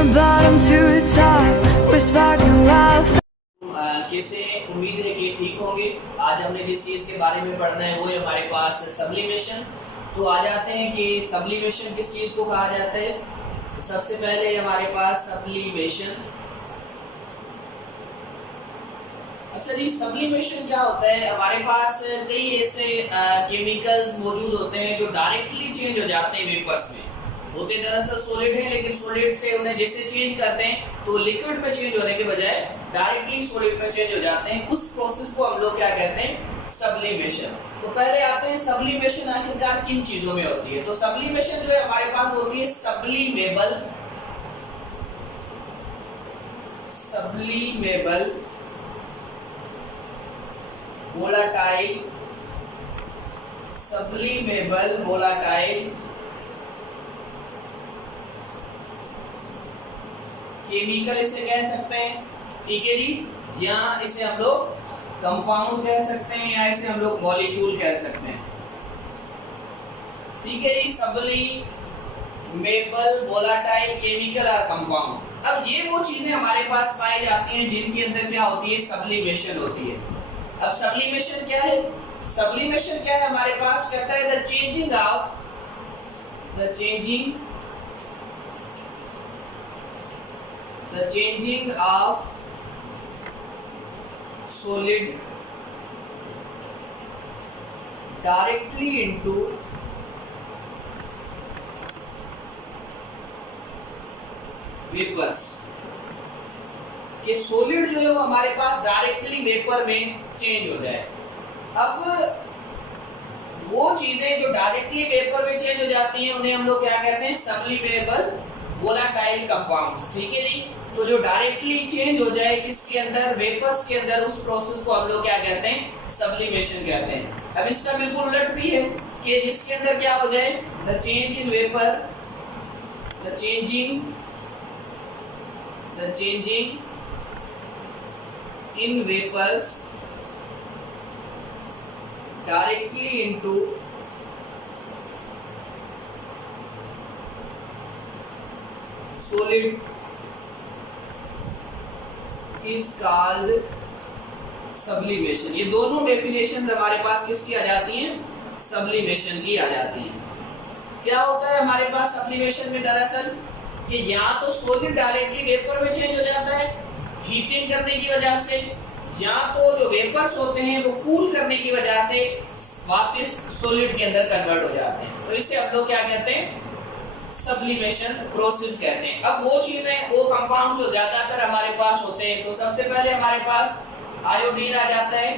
the bottom to the top, we're sparking wildfire. कैसे उम्मीद है कि ठीक होंगे। आज हमने जिस चीज़ के बारे में पढ़ना है वो है हमारे पास सब्लिमेशन। तो आ जाते हैं कि सब्लिमेशन किस चीज़ को कहा जाता है। तो सबसे पहले हमारे पास सब्लिमेशन। अच्छा जी, सब्लिमेशन क्या होता है? हमारे पास कई ऐसे केमिकल्स मौजूद होते हैं जो डायरेक्टली चेंज हो जाते हैं वेपर्स में। होते दरअसल सॉलिड है, लेकिन सॉलिड से उन्हें जैसे चेंज करते हैं तो लिक्विड में चेंज होने के बजाय डायरेक्टली सॉलिड में चेंज हो जाते हैं। उस प्रोसेस को हम लोग क्या कहते हैं? सब्लिमेशन। तो पहले आते हैं सब्लिमेशन आखिरकार किन चीजों में होती है। तो सब्लिमेशन जो है हमारे पास होती है सब्लिमेबल वोलाटाइल केमिकल इसे कह सकते हैं, ठीक है जी। या इसे हम लोग कंपाउंड कह सकते हैं या इसे हम लोग मॉलिक्यूल कह सकते हैं, ठीक है जी। सब्लिमेबल वोलाटाइल केमिकल और कंपाउंड। अब ये वो चीजें हमारे पास पाई जाती हैं जिनके अंदर क्या होती है? सब्लिमेशन होती है। अब सब्लिमेशन क्या है? सब्लिमेशन क्या है हमारे पास? कहता है the changing of solid directly into vapours. कि सॉलिड जो है वो हमारे पास डायरेक्टली वेपर में चेंज हो जाए। अब वो चीजें जो डायरेक्टली वेपर में चेंज हो जाती हैं उन्हें हम लोग क्या कहते हैं? सब्लिमेबल वोलाटाइल कंपाउंड्स, ठीक है जी। तो जो डायरेक्टली चेंज हो जाए किसके अंदर? वेपर्स के अंदर, उस प्रोसेस को हम लोग क्या कहते हैं? सब्लिमेशन कहते हैं। अब इसका बिल्कुल उलट भी है कि जिसके अंदर क्या हो जाए? The change in vapours directly into solid is called sublimation। ये दोनों डेफिनेशन हमारे पास किसकी आ जाती हैं? सब्लिमेशन की आ जाती हैं। क्या होता है हमारे पास सब्लिमेशन में? दरअसल कि या तो सॉलिड डायरेक्टली वेपर में चेंज हो जाता है हीटिंग करने की वजह से, या तो जो वेपर्स होते हैं वो कूल करने की वजह से वापस सॉलिड के अंदर कन्वर्ट हो जाते हैं। तो इसे हम लोग क्या कहते हैं? सब्लिमेशन प्रोसेस कहते हैं। अब वो चीजें, वो कंपाउंड जो ज्यादातर हमारे पास होते हैं, तो सबसे पहले हमारे पास आयोडीन आ जाता है।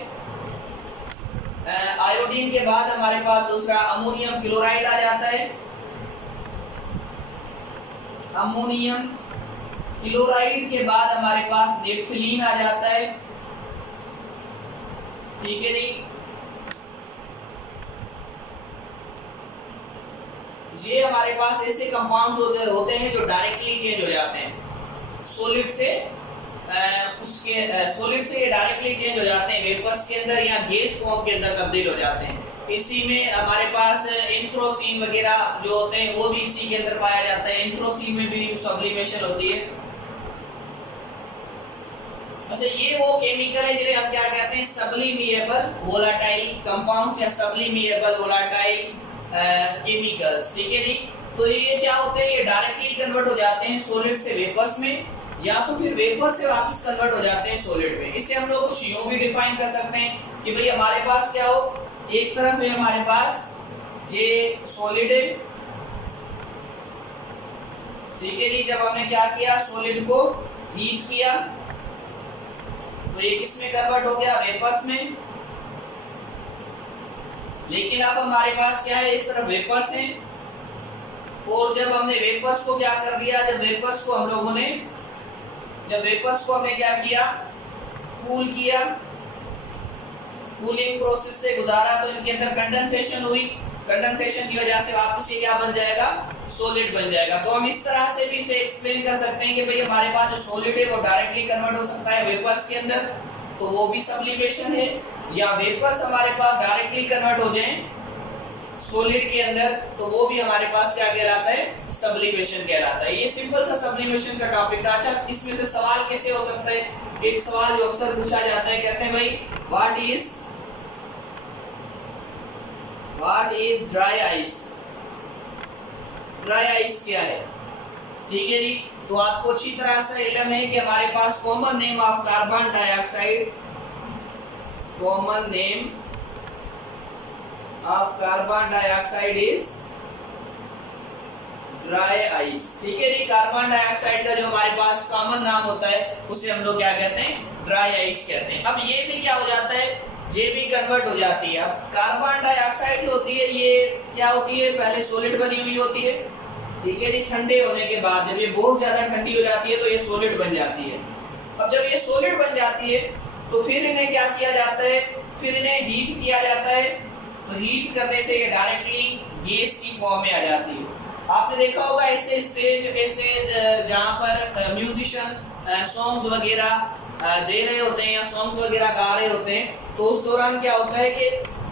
आयोडीन के बाद हमारे पास दूसरा अमोनियम क्लोराइड आ जाता है। अमोनियम क्लोराइड के बाद हमारे पास नेप्थलीन आ जाता है, ठीक है जी। ये हमारे पास ऐसे कंपाउंड्स होते हैं जो डायरेक्टली चेंज हो जाते हैं सॉलिड से। सॉलिड से ये डायरेक्टली चेंज हो जाते हैं वेपर्स के अंदर या गैस फॉर्म के अंदर तब्दील हो जाते हैं। इसी में हमारे पास एंथ्रोसीन वगैरह जो होते हैं वो भी इसी के अंदर पाया जाता है। एंथ्रोसीन में भी सब्लिमेशन होती है। अच्छा, ये वो केमिकल है जिन्हें हम क्या कहते हैं? सब्लिमेबल वोलाटाइल कंपाउंड्स या सब्लिमेबल वोलाटाइल केमिकल्स, ठीक है जी। तो ये क्या होते हैं? ये डायरेक्टली कन्वर्ट हो जाते हैं सॉलिड से वेपर्स में, या तो फिर वेपर से वापस कन्वर्ट हो जाते हैं सॉलिड में। इसे हम लोग कुछ यूं भी डिफाइन कर सकते हैं कि भाई हमारे पास क्या हो, एक तरफ है हमारे पास ये सॉलिड है, ठीक है जी। जब हमने क्या किया? सॉलिड को हीट किया तो ये किसमें कन्वर्ट हो गया? वेपर्स में। लेकिन अब हमारे पास क्या है? इस तरफ वेपर्स हैं, और जब हमने वेपर्स को क्या कर दिया? जब वेपर्स को हमने क्या किया? कूल किया, कूलिंग प्रोसेस से गुजारा तो इनके अंदर कंडेंसेशन हुई। कंडेंसेशन की वजह से वापस ये क्या बन जाएगा? सॉलिड बन जाएगा। तो हम इस तरह से भी इसे एक्सप्लेन कर सकते हैं कि भाई हमारे पास जो सॉलिड है वो डायरेक्टली कन्वर्ट हो सकता है वेपर्स के अंदर, तो वो भी सब्लिमेशन है। या वेपर्स हमारे पास डायरेक्टली कन्वर्ट हो जाएं सॉलिड के अंदर, तो वो भी हमारे पास क्या कहलाता है, सब्लिमेशन कहलाता है। ये सिंपल सा सब्लिमेशन का टॉपिक था। अच्छा, इसमें से सवाल कैसे हो सकता है, एक सवाल जो अक्सर पूछा जाता है, कहते हैं भाई what is dry ice. Dry ice क्या है, ठीक है जी। तो आपको अच्छी तरह से इल्म है कि हमारे पास common name of carbon dioxide, common name of carbon dioxide is dry ice, ठीक है जी। कार्बन डाइऑक्साइड का जो हमारे पास कॉमन नाम होता है उसे हम लोग क्या कहते हैं, ड्राई आइस कहते हैं। अब ये भी क्या हो जाता है, ये भी कन्वर्ट हो जाती है। अब कार्बन डाइऑक्साइड जो होती है ये क्या होती है, पहले सॉलिड बनी हुई होती है, ठीक है जी। ठंडे होने के बाद जब ये बहुत ज्यादा ठंडी हो जाती है तो ये सॉलिड बन जाती है। अब जब ये सॉलिड बन जाती है तो फिर इन्हें क्या किया जाता है, फिर इन्हें हीट किया जाता है। तो हीट करने से ये डायरेक्टली गैस की फॉर्म में आ जाती है। आपने देखा होगा ऐसे स्टेज, ऐसे जहाँ पर म्यूजिशियन सॉन्ग्स वगैरह दे रहे होते हैं या सॉन्ग्स वगैरह गा रहे होते हैं, तो उस दौरान क्या होता है कि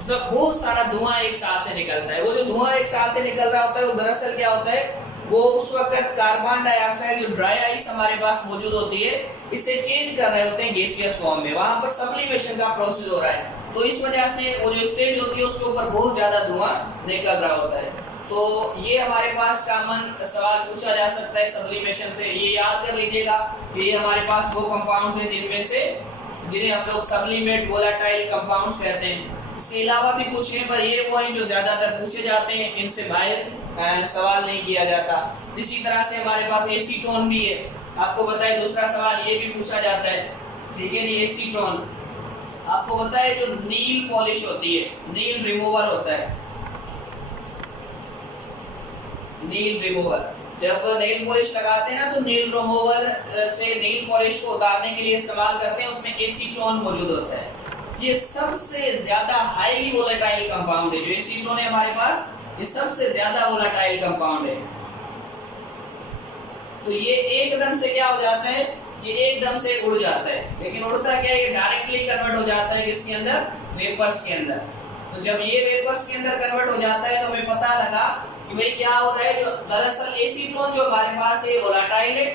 जब बहुत सारा धुआं एक साथ से निकलता है। वो जो धुआं एक साथ से निकल रहा होता है वो दरअसल क्या होता है, वो उस वक्त कार्बन डाइऑक्साइड जो ड्राई आइस हमारे पास मौजूद होती है इसे चेंज कर रहे होते हैं गैसियस फॉर्म में। वहां पर सब्लिमेशन का प्रोसेस हो रहा है, तो इस वजह से वो जो स्टेज होती है उसके ऊपर बहुत ज्यादा धुआं निकल रहा होता है। तो ये हमारे पास कॉमन सवाल पूछा जा सकता है सब्लिमेशन से। ये याद कर लीजिएगा कि ये हमारे पास वो कंपाउंड्स हैं जिन्हें हम लोग सब्लिमेट वोलेटाइल कंपाउंड्स कहते हैं। इसके अलावा भी कुछ है, पर ये वो हैं जो ज्यादातर पूछे जाते हैं, इनसे बाहर सवाल नहीं किया जाता। इसी तरह से हमारे पास एसीटोन भी है। आपको पता है दूसरा सवाल ये भी पूछा जाता है, ठीक है। एसीटोन आपको पता है जो नील पॉलिश होती है, नील रिमूवर होता है, नील रिमूवर। जब नील पॉलिश लगाते हैं ना तो नील रिमूवर से नील पॉलिश को उतारने के लिए इस्तेमाल करते हैं, उसमें एसीटोन मौजूद होता है। ये सबसे ज्यादा हाईली वोलेटाइल कंपाउंड है। जो एसीटोन है हमारे पास, ये सबसे ज्यादा वोलेटाइल कंपाउंड है। तो ये एकदम से क्या हो जाता है, ये एकदम से उड़ जाता है, लेकिन उड़ता क्या है, ये डायरेक्टली कन्वर्ट हो जाता है किसके अंदर, वेपर्स के अंदर। तो जब ये वेपर्स के अंदर कन्वर्ट हो जाता है तो हमें पता लगा कि भाई क्या हो रहा है, जो दरअसल एसीटोन जो हमारे पास है वोलेटाइल है,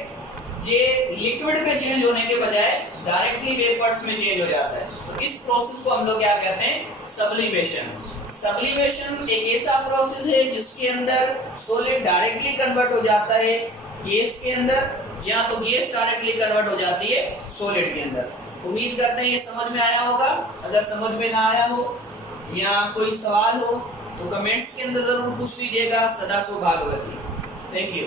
ये लिक्विड में चेंज होने के बजाय डायरेक्टली वेपर्स में चेंज हो जाता है। तो इस प्रोसेस को हम लोग क्या कहते हैं, सब्लिमेशन। सब्लिमेशन एक ऐसा प्रोसेस है जिसके अंदर सॉलिड डायरेक्टली कन्वर्ट हो जाता है गैस के अंदर, या तो गैस डायरेक्टली कन्वर्ट हो जाती है सॉलिड के अंदर। उम्मीद करते हैं ये समझ में आया होगा। अगर समझ में ना आया हो या कोई सवाल हो तो कमेंट्स के अंदर जरूर पूछ लीजिएगा। सदा सौभाग्यवती। Thank you.